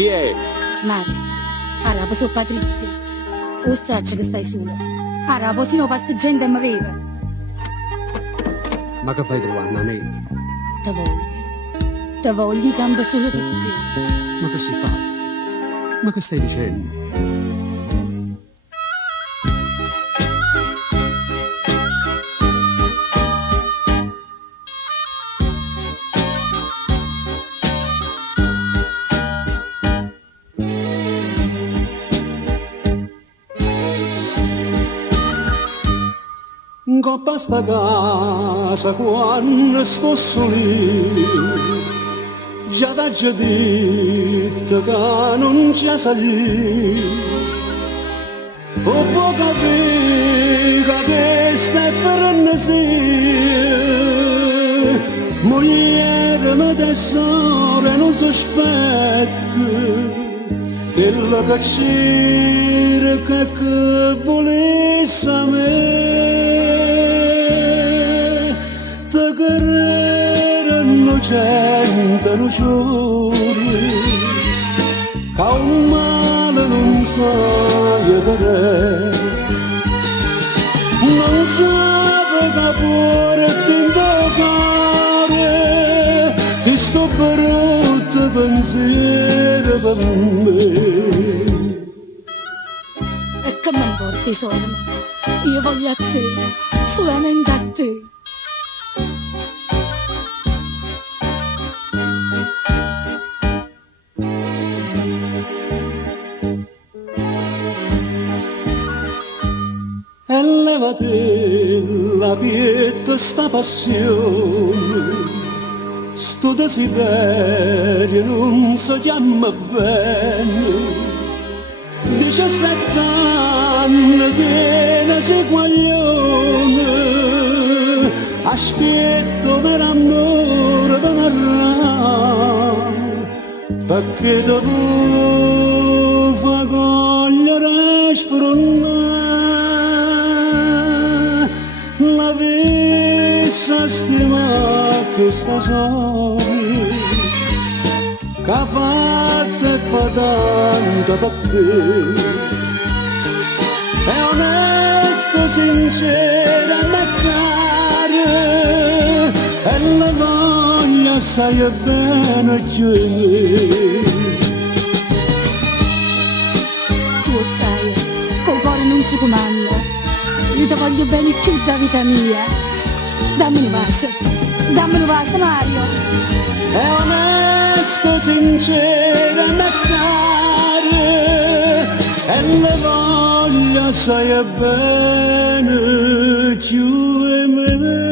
Chi è? Mario, allora, sono Patrizia. O sai che stai solo? Allora, se no passa gente ma vera. Ma che fai trovando a me? Te voglio campo solo per te. Ma che sei pazzo? Ma che stai dicendo? In coppa sta casa quando sto solino, già da già detto che non c'è salì. O può capire che stai ferendo moglie ma tesoro non sospetta che la cerca che volesse a me. Te querere innocente luciore che un male non sai vedere, non sape che pure ti indagare che sto brutto pensiero per me. E che mi importa i soldi? Io voglio a te, solamente a te. E levate la pietà sta passione, sto desiderio non si chiama bene. 17 anni che ne sei guaglione, aspetto per amore da narrare, perché te può fa cogliere sfronnare la vessa stima che sta sola, che ha fatto e fa tanto per te. È onesta, sincera e cara, e la voglia sai bene che me. Tu lo sai, col cuore non si comanda. Io ti voglio bene più da vita mia. Dammi un passo, Mario. È onesta, sincera e cara, e la voglia sai bene che me.